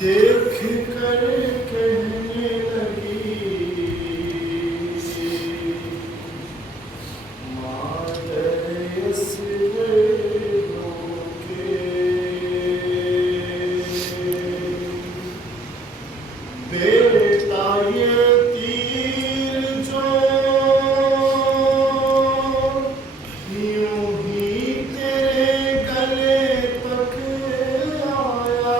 देख कर कहने लगी, मादर इसलिए रोके, बेटा ये तीर जो यूं ही तेरे गले तक आया,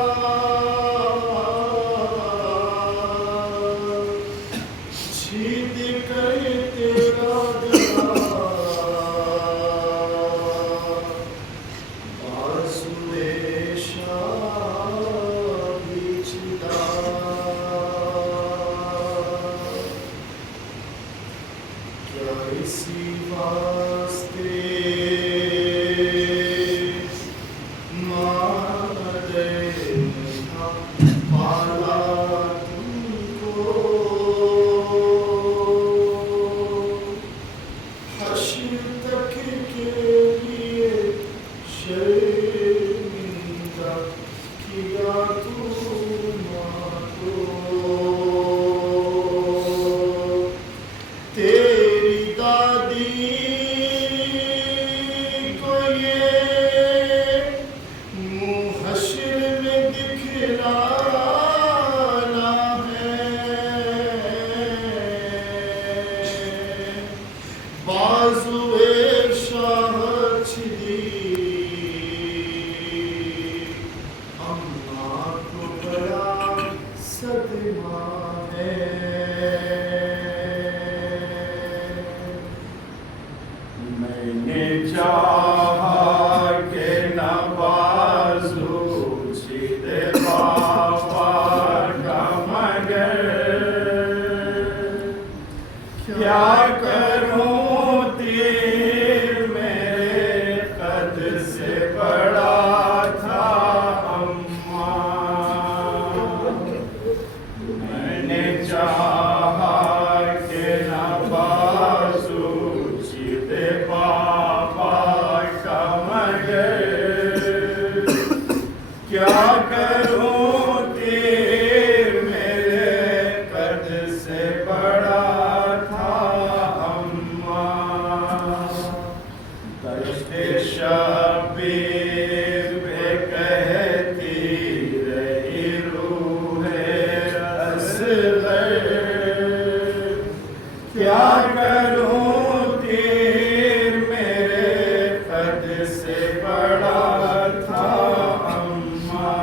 छीद कर तेरा गला बाजुए शाही छिदा, क्या इसी वास्ते पाला तुमको, हश्र तक के लिए शर्मिंदा किया तुमको, तेरी दादी को ये मुँह हश्र में दिखलाना है, बाजुए शाह छिदी, अम्मा को बड़ा सदमा है। मैंने चाहा के न बाजू सीधे बाबा का, मगर क्या करूं तीर मेरे कद से बड़ा था अम्मा। मैंने चाहा के न बाजू सीधे बाबा का, मगर क्या करूं तीर मेरे कद से बड़ा था अम्मा। दश्ते शबीर पे कहती रही रूहे असगर, क्या करूं तीर मेरे कद से बड़ा था अम्मा।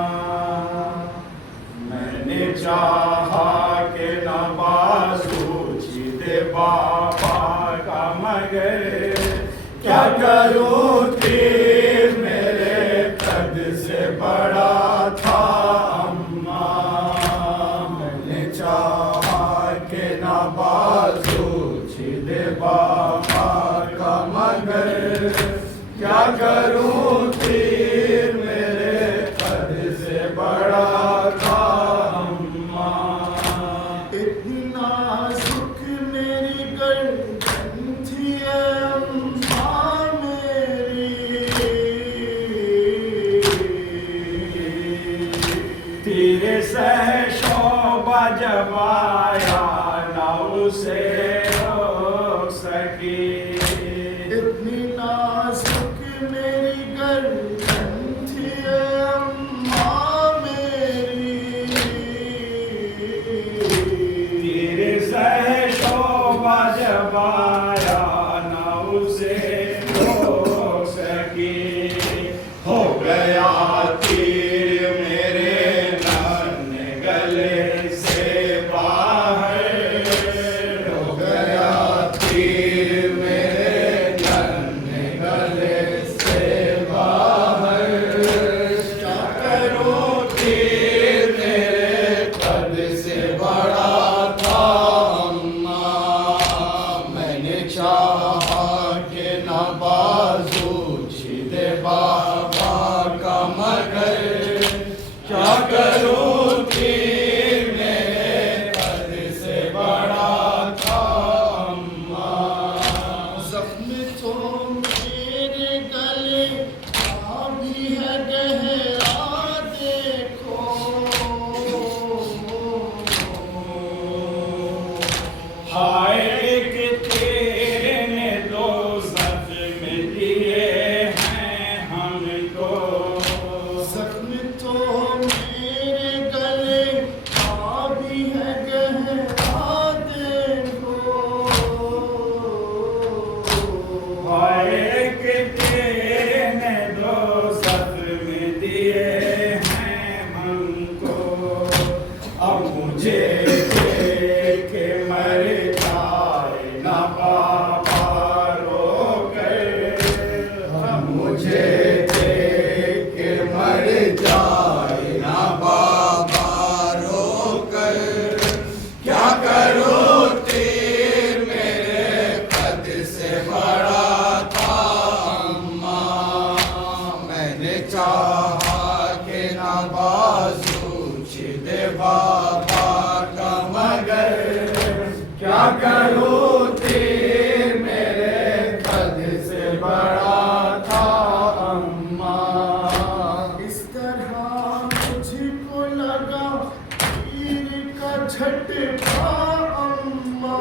मैंने चाहा के न बाजू सीधे बाबा का, मगर क्या करूं तीर मेरे कद से बड़ा था अम्मा। मैंने चाहा के न बाजू सीधे बाबा का, मगर क्या करूं तीर मेरे कद से बड़ा था अम्मा। इतनी नाजुक मेरी गर्दन थी अम्मा मेरी, तेरे सह शोभा जब आया न उसे रोक सकी। इतनी नाजुक मेरी गर्दन थी अम्मा मेरी, तेरे सह शोभा जब आया न उसे रोक सकी। हो गया तीर मेरे नन्हे गले से बाहर, हो गया तीर मेरे बाजू छिदे बाबा का मगर क्या करूं तीर मेरे कद से बड़ा था अम्मा। इस तरह मुझको लगा तीर का झटका अम्मा।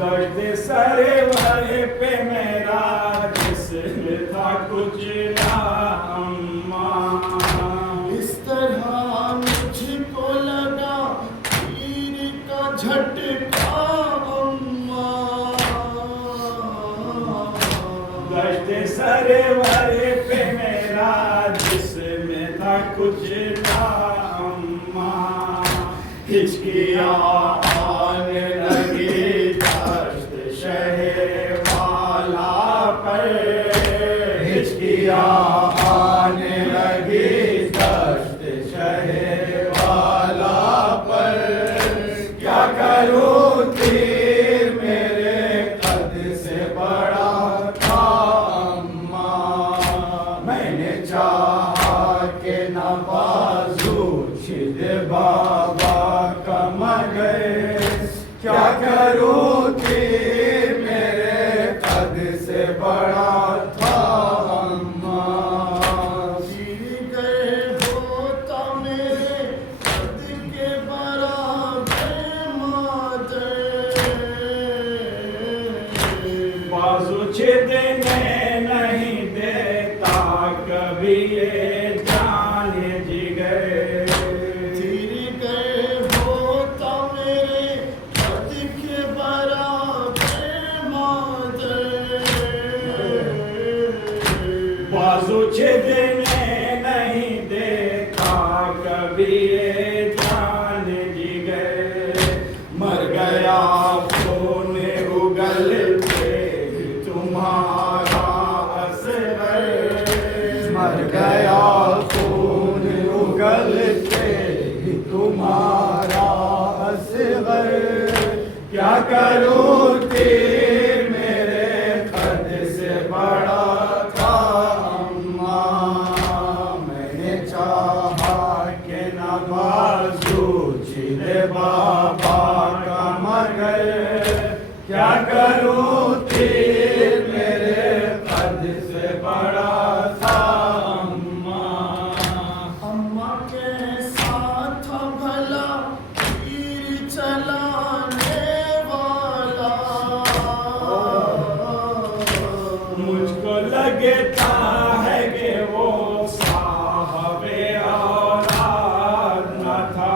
दर्द सरे भरे पे मेरा जिस्म था कुछ ना अम्मा। इस तरह मुझको लगा तीर का झटका अम्मा। दर्द सरे भरे पे मेरा जिस्म था कुछ ना अम्मा। हिचकियाँ आने लगी दर्द शहे वाला पर। हिचकियाँ आने लगी दर्द शहे वाला पर। क्या करूं तीर मेरे कद से बड़ा था अम्मा। मैंने चाहा के न बाजू छिद बाबा का मगर क्या करूं तीर मेरे कद से बड़ा था अम्मा। गिर गए होता मेरे कद के बराबर मादर। बाजू छिदने नहीं देता कभी ये जाने जिगर। गिर गए होता मेरे कद के बराबर मादर। बाजू छिदने नहीं देता कभी ये जान जिगर। मर गया खून उगल के तुम्हारा असर। मर गया खून उगल के तुम्हारा असर। क्या करूं तीर मेरे कद से बड़ा था अम्मा। मैंने चाहा के न बाजू छिदे बाबा का मगर क्या करूं तीर मेरे कद से बड़ा था अम्मा। अम्मा कैसा था भला तीर चलाने वाला। मुझको लगता है कि वो साहबे औलाद न था।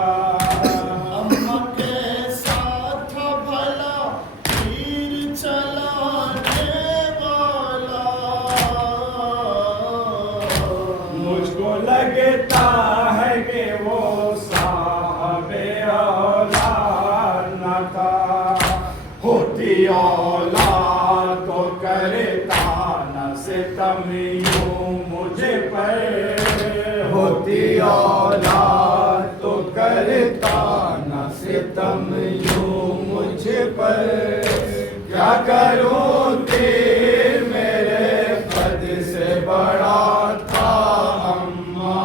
अम्मा कैसा था भला तीर चलाने वाला। मुझको लगता है कि वो साहबे औलाद न था। होती औलाद तो करता न सितम यूं मुझे पर। होती औलाद तो करता न सितम यूं मुझे पर। क्या करूं तीर मेरे कद से बड़ा था अम्मा।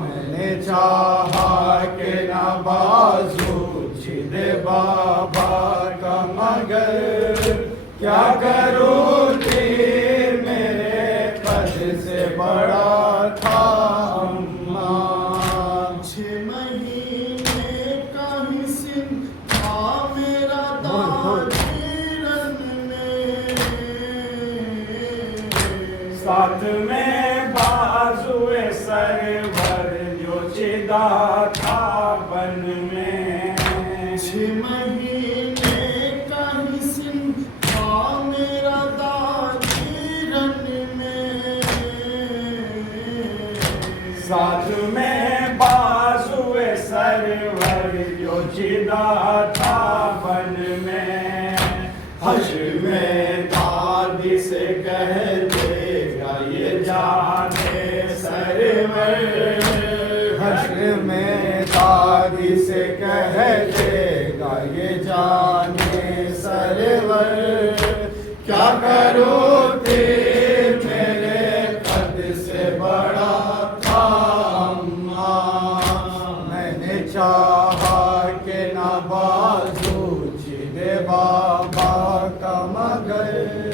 मैंने चाहा के न बाजू छिदे बाबा का मगर क्या करूं तीर मेरे कद से बड़ा था अम्मा। 6 महीने का ही सिन था मेरा दागिरन में। साथ में बाजुए सरवर जो चिदा था बन में। 6 महीने का ही सिन था मेरा दागिरन में। साथ में बाजुए सरवर जो चिदा था बन में। हश्र में दादी से कह देगा ये जाने सरवर। हश्र में दादी से कह देगा ये जाने सरवर। क्या करूं तेरे मेरे कद से बड़ा न